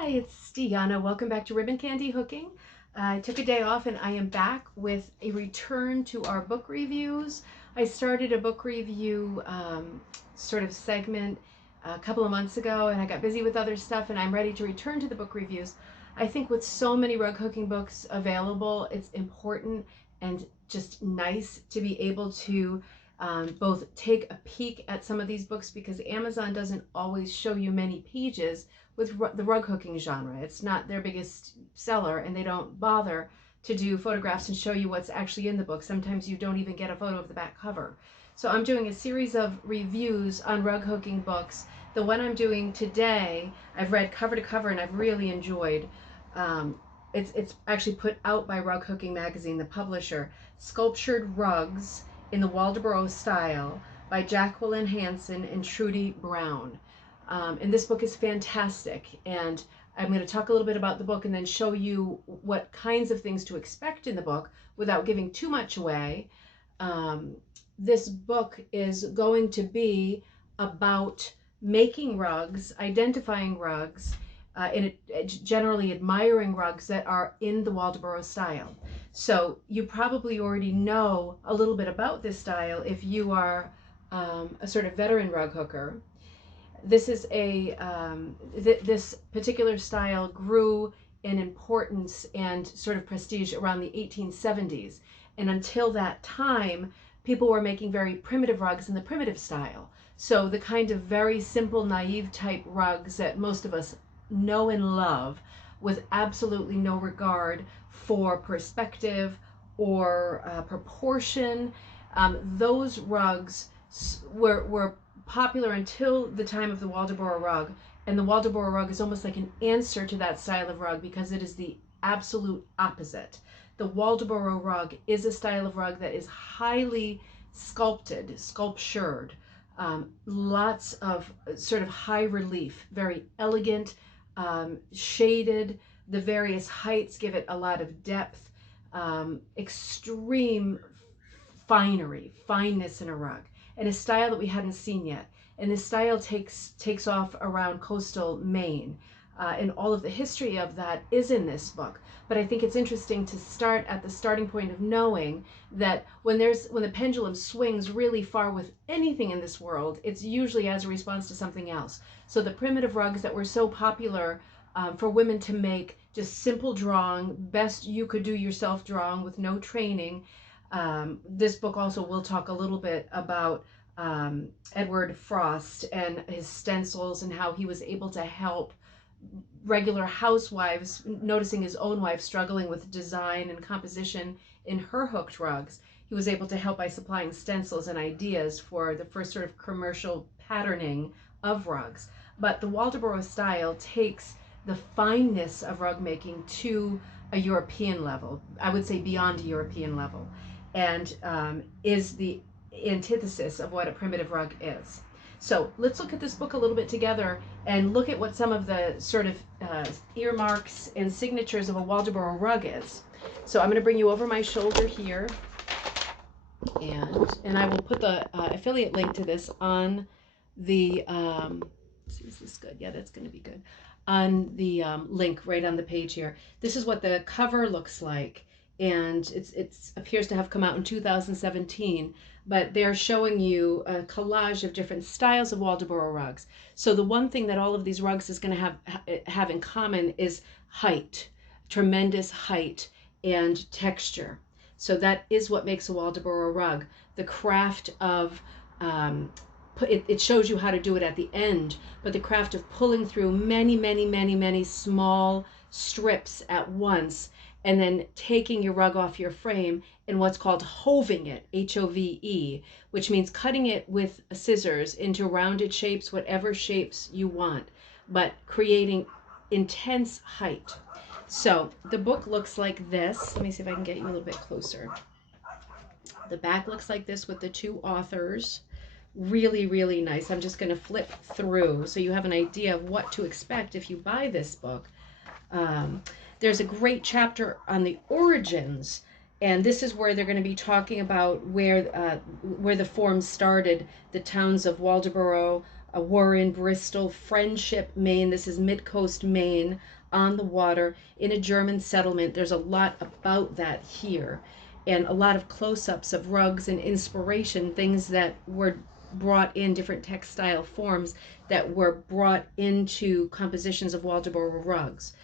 Hi, it's Deanna. Welcome back to Ribbon Candy Hooking. I took a day off and I am back with a return to our book reviews. I started a book review sort of segment a couple of months ago and I got busy with other stuff and I'm ready to return to the book reviews. I think with so many rug hooking books available, it's important and just nice to be able to both take a peek at some of these books because Amazon doesn't always show you many pages with the rug hooking genre. It's not their biggest seller and they don't bother to do photographs and show you what's actually in the book. Sometimes you don't even get a photo of the back cover. So I'm doing a series of reviews on rug hooking books. The one I'm doing today, I've read cover to cover and I've really enjoyed. It's actually put out by Rug Hooking Magazine, the publisher. Sculptured Rugs in the Waldoboro Style by Jacqueline Hansen and Trudy Brown. And this book is fantastic. And I'm going to talk a little bit about the book and then show you what kinds of things to expect in the book without giving too much away. This book is going to be about making rugs, identifying rugs, and generally admiring rugs that are in the Waldoboro style. So you probably already know a little bit about this style if you are a sort of veteran rug hooker. This is this particular style grew in importance and sort of prestige around the 1870s. And until that time, people were making very primitive rugs in the primitive style. So the kind of very simple, naive type rugs that most of us know and love with absolutely no regard for perspective or proportion. Those rugs were popular until the time of the Waldoboro rug, and the Waldoboro rug is almost like an answer to that style of rug because it is the absolute opposite. The Waldoboro rug is a style of rug that is highly sculptured, lots of sort of high relief, very elegant, shaded. The various heights give it a lot of depth, extreme fineness in a rug, and a style that we hadn't seen yet. And this style takes off around coastal Maine, and all of the history of that is in this book. But I think it's interesting to start at the starting point of knowing that when the pendulum swings really far with anything in this world, it's usually as a response to something else. So the primitive rugs that were so popular for women to make, just simple drawing, best you could do yourself drawing with no training. This book also will talk a little bit about Edward Frost and his stencils and how he was able to help regular housewives, noticing his own wife struggling with design and composition in her hooked rugs. He was able to help by supplying stencils and ideas for the first sort of commercial patterning of rugs. But the Waldoboro style takes the fineness of rug making to a European level, I would say beyond a European level, and is the antithesis of what a primitive rug is. So let's look at this book a little bit together and look at what some of the sort of earmarks and signatures of a Waldoboro rug is. So I'm going to bring you over my shoulder here, and I will put the affiliate link to this on the, let's see, is this good? Yeah, that's going to be good. On the link right on the page here. This is what the cover looks like, and it appears to have come out in 2017, but they're showing you a collage of different styles of Waldoboro rugs. So the one thing that all of these rugs is going to have in common is height, tremendous height and texture. So that is what makes a Waldoboro rug. The craft of it shows you how to do it at the end, but the craft of pulling through many small strips at once and then taking your rug off your frame and what's called hoving it, H-O-V-E, which means cutting it with scissors into rounded shapes, whatever shapes you want, but creating intense height. So the book looks like this. Let me see if I can get you a little bit closer. The back looks like this with the two authors. Really nice. I'm just going to flip through so you have an idea of what to expect if you buy this book. There's a great chapter on the origins, and this is where they're going to be talking about where the form started, the towns of Waldoboro, We're in Bristol, Friendship, Maine. This is mid-coast Maine, on the water in a German settlement. There's a lot about that here, and a lot of close-ups of rugs and inspiration, things that were brought in, different textile forms that were brought into compositions of Waldoboro rugs.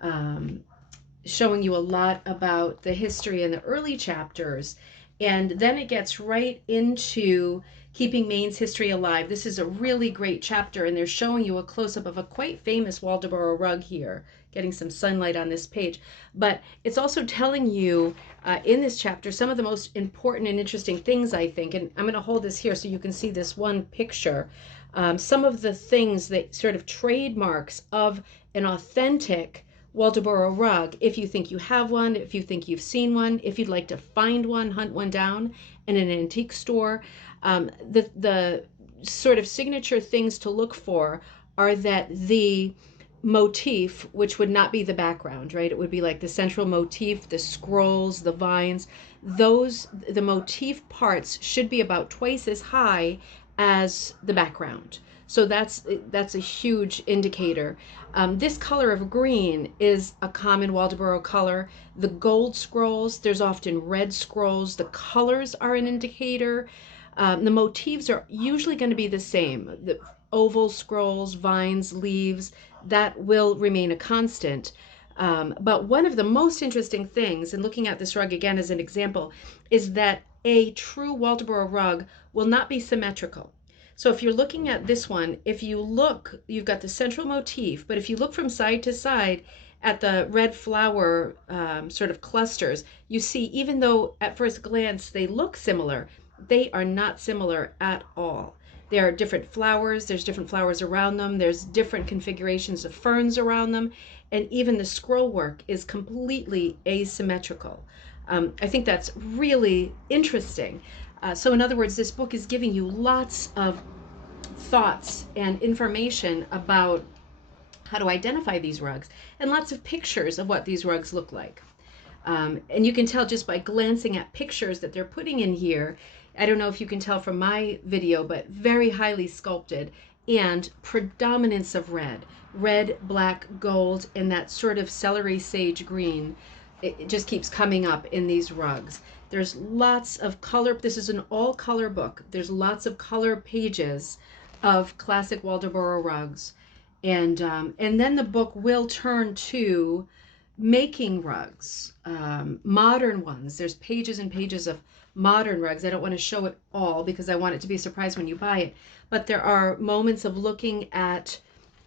Um, Showing you a lot about the history in the early chapters. And then it gets right into keeping Maine's history alive. This is a really great chapter, and they're showing you a close-up of a quite famous Waldoboro rug here, getting some sunlight on this page. But it's also telling you in this chapter some of the most important and interesting things, I think. And I'm going to hold this here so you can see this one picture. Some of the things that sort of trademarks of an authentic Waldoboro rug, if you think you have one, if you think you've seen one, if you'd like to find one, hunt one down in an antique store. The sort of signature things to look for are that the motif, which would not be the background, right? It would be like the central motif, the scrolls, the vines. The motif parts should be about twice as high as the background. So that's a huge indicator. This color of green is a common Waldoboro color. The gold scrolls, there's often red scrolls. The colors are an indicator. The motifs are usually going to be the same. The oval scrolls, vines, leaves, that will remain a constant. But one of the most interesting things, and looking at this rug again as an example, is that a true Waldoboro rug will not be symmetrical. So if you're looking at this one, if you look, you've got the central motif, but if you look from side to side at the red flower sort of clusters, you see, even though at first glance they look similar, they are not similar at all. There are different flowers, there's different flowers around them, there's different configurations of ferns around them, and even the scroll work is completely asymmetrical. I think that's really interesting. So in other words, this book is giving you lots of thoughts and information about how to identify these rugs and lots of pictures of what these rugs look like. And you can tell just by glancing at pictures that they're putting in here. I don't know if you can tell from my video, but very highly sculpted and predominance of red. Red, black, gold, and that sort of celery sage green. It just keeps coming up in these rugs. There's lots of color. This is an all color book. There's lots of color pages of classic Waldoboro rugs. And then the book will turn to making rugs, modern ones. There's pages and pages of modern rugs. I don't want to show it all because I want it to be a surprise when you buy it. But there are moments of looking at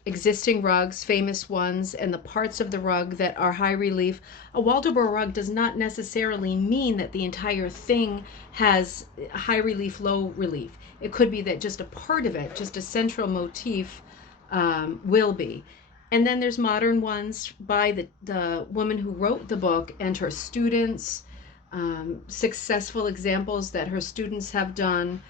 existing rugs, famous ones, and the parts of the rug that are high relief. A Waldoboro rug does not necessarily mean that the entire thing has high relief, low relief. It could be that just a part of it, just a central motif, will be. And then there's modern ones by the woman who wrote the book and her students, successful examples that her students have done.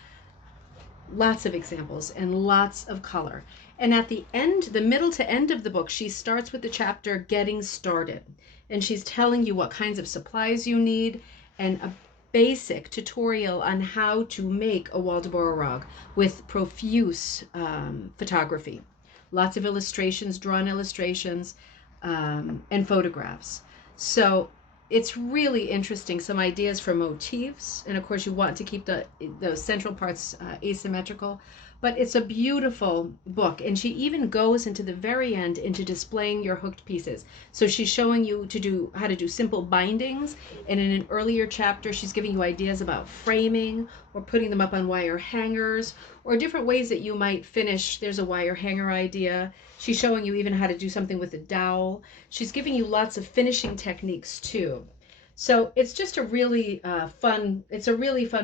Lots of examples and lots of color. And at the end, the middle to end of the book, she starts with the chapter Getting Started. And she's telling you what kinds of supplies you need and a basic tutorial on how to make a Waldoboro rug with profuse photography. Lots of illustrations, drawn illustrations, and photographs. So it's really interesting. Some ideas for motifs, and of course you want to keep those central parts asymmetrical. But it's a beautiful book, and she even goes into the very end into displaying your hooked pieces. So she's showing you how to do simple bindings, and in an earlier chapter she's giving you ideas about framing or putting them up on wire hangers or different ways that you might finish. There's a wire hanger idea. She's showing you even how to do something with a dowel. She's giving you lots of finishing techniques too. So it's just a really fun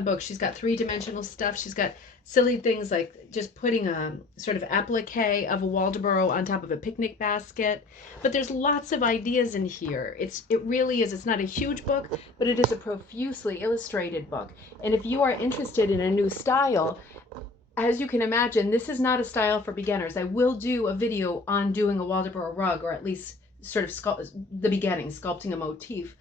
book. She's got three-dimensional stuff. She's got silly things like just putting a sort of applique of a Waldoboro on top of a picnic basket. But there's lots of ideas in here. It really is. It's not a huge book, but it is a profusely illustrated book. And if you are interested in a new style, as you can imagine, this is not a style for beginners. I will do a video on doing a Waldoboro rug, or at least sort of the beginning, sculpting a motif,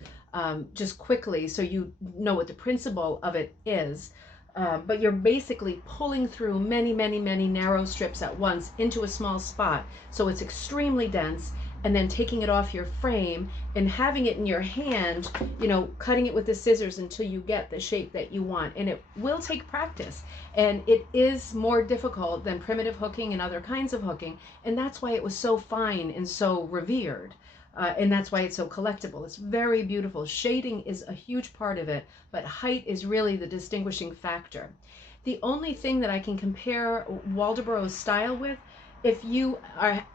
just quickly so you know what the principle of it is. but you're basically pulling through many, many, many narrow strips at once into a small spot. So it's extremely dense, and then taking it off your frame and having it in your hand, cutting it with the scissors until you get the shape that you want. And it will take practice. And it is more difficult than primitive hooking and other kinds of hooking. And that's why it was so fine and so revered. And that's why it's so collectible. It's very beautiful. Shading is a huge part of it, but height is really the distinguishing factor. The only thing that I can compare Waldoboro's style with, if you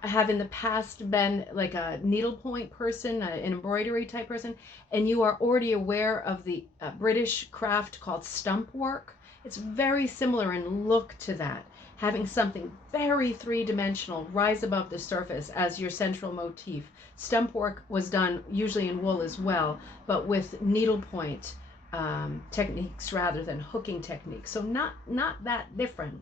have in the past been like a needlepoint person, an embroidery type person, and you are already aware of the British craft called stump work, it's very similar in look to that. Having something very three-dimensional rise above the surface as your central motif. Stump work was done usually in wool as well, but with needlepoint techniques rather than hooking techniques. So not that different.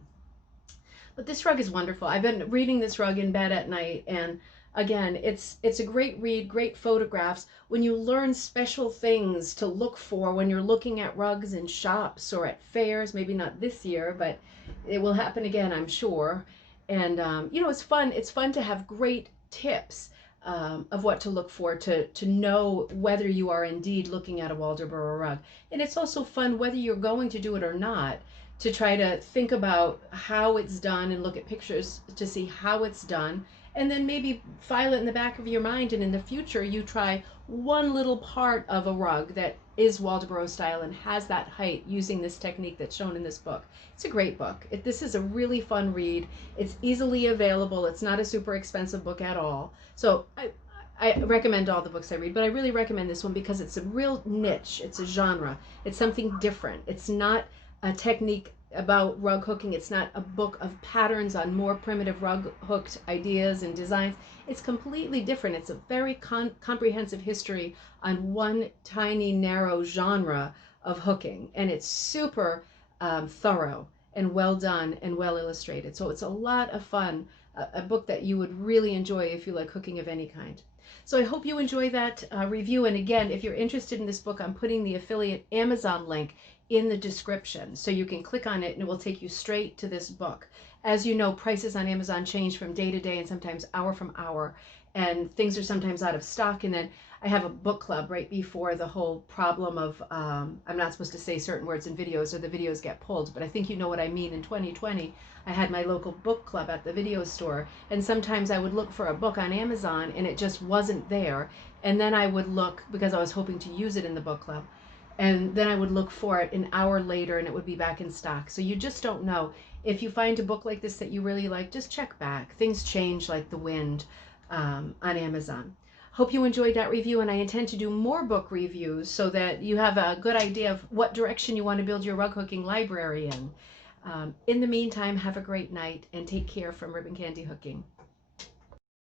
But this rug is wonderful. I've been reading this rug in bed at night, and again, it's a great read, great photographs. When you learn special things to look for when you're looking at rugs in shops or at fairs, maybe not this year, but it will happen again, I'm sure. And it's fun. It's fun to have great tips of what to look for to know whether you are indeed looking at a Waldoboro rug. And it's also fun, whether you're going to do it or not, to try to think about how it's done and look at pictures to see how it's done, and then maybe file it in the back of your mind, and in the future you try one little part of a rug that is Waldoboro style and has that height using this technique that's shown in this book. It's a great book. This is a really fun read. It's easily available. It's not a super expensive book at all. So I recommend all the books I read, but I really recommend this one because it's a real niche. It's a genre. It's something different. It's not a technique about rug hooking. It's not a book of patterns on more primitive rug hooked ideas and designs. It's completely different. It's a very comprehensive history on one tiny narrow genre of hooking, and it's super thorough and well done and well illustrated. So it's a lot of fun, a book that you would really enjoy if you like hooking of any kind. So I hope you enjoy that review. And again, if you're interested in this book, I'm putting the affiliate Amazon link in the description. So you can click on it and it will take you straight to this book. As you know, prices on Amazon change from day to day and sometimes hour from hour. And things are sometimes out of stock. And then I have a book club right before the whole problem of I'm not supposed to say certain words in videos or the videos get pulled. But I think you know what I mean. In 2020, I had my local book club at the video store. And sometimes I would look for a book on Amazon and it just wasn't there. And then I would look, because I was hoping to use it in the book club, and then I would look for it an hour later and it would be back in stock. So you just don't know. If you find a book like this that you really like, just check back. Things change like the wind on Amazon. Hope you enjoyed that review, and I intend to do more book reviews so that you have a good idea of what direction you want to build your rug hooking library in. In the meantime, have a great night and take care from Ribbon Candy Hooking.